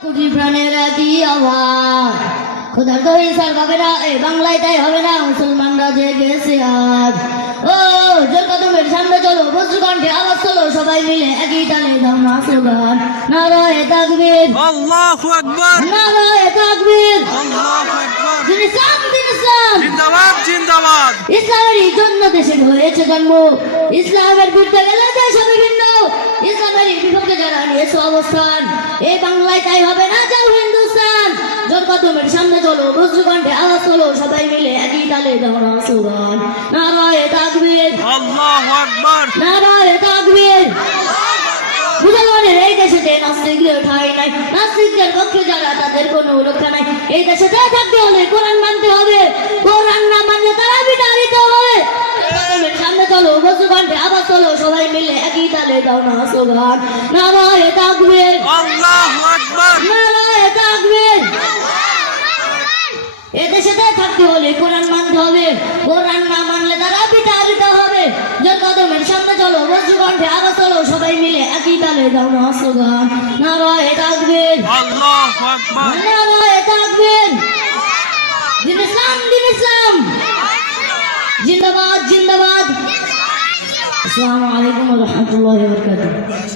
কোটি প্রাণের একই আওয়াজ খোদার তো ইসার পাবে না, এই বাংলায় তাই হবে না, মুসলমানরা জেগেছে আজ। ও জোর কদমের সামনে চলো, বজ্র কণ্ঠে আওয়াজ তোলো, সবাই মিলে একই তালে দাও না স্লোগান, নারায়ে তাকবীর, আল্লাহু আকবার, নারায়ে তাকবীর, আল্লাহু আকবার, দিন ইসলাম, দিন ইসলাম, জিন্দাবাদ জিন্দাবাদ। ইসলামের জন্য দেশে হয়েছে জন্ম, ইসলামের বিরুদ্ধে গেলে দেশ হবে ভিন্ন, ইসলামের বিপক্ষে যারা নিয়েছে অবস্থান, এই বাংলায় তাই হবে না, যাও হিন্দুস্তান। জোর কদমের সামনে চলো, বজ্র কণ্ঠে আওয়াজ তোলো, সবাই মিলে একই তালে দাও না স্লোগান, নারায়ে তাকবীর, আল্লাহু আকবার, নারায়ে তাকবীর। মুসলমানের এই দেশেতে নাস্তিকদের ঠাঁই নাই, নাস্তিকদের পক্ষে যারা তাদের কোনো রক্ষা নাই, এই দেশেতে থাকতে হলে কোরআন মানতে হবে, কোরআন না মানলে তারা বিতাড়িত হবে। কদমের সামনে চলো, বজ্র কণ্ঠে আওয়াজ তোলো, সবাই মিলে একই তালে দাও না স্লোগান, নারায়ে তাকবীর, আল্লাহু আকবার, নারায়ে তাকবীর। এদেশেতে থাকতে হলে কোরআন মানতে হবে, কোরআন না মানলে তারা বিতাড়িত হবে। জোর কদমের সামনে চলো, বজ্র কণ্ঠে আওয়াজ তোলো, সবাই মিলে একই তালে দাও না স্লোগান, নারায়ে তাকবীর, আল্লাহু আকবার, নারায়ে তাকবীর। দিন ইসলাম, দিন ইসলাম, জিন্দাবাদ জিন্দাবাদ। আসসালামু আলাইকুম ওয়া রাহমাতুল্লাহি ওয়া বারাকাতুহু।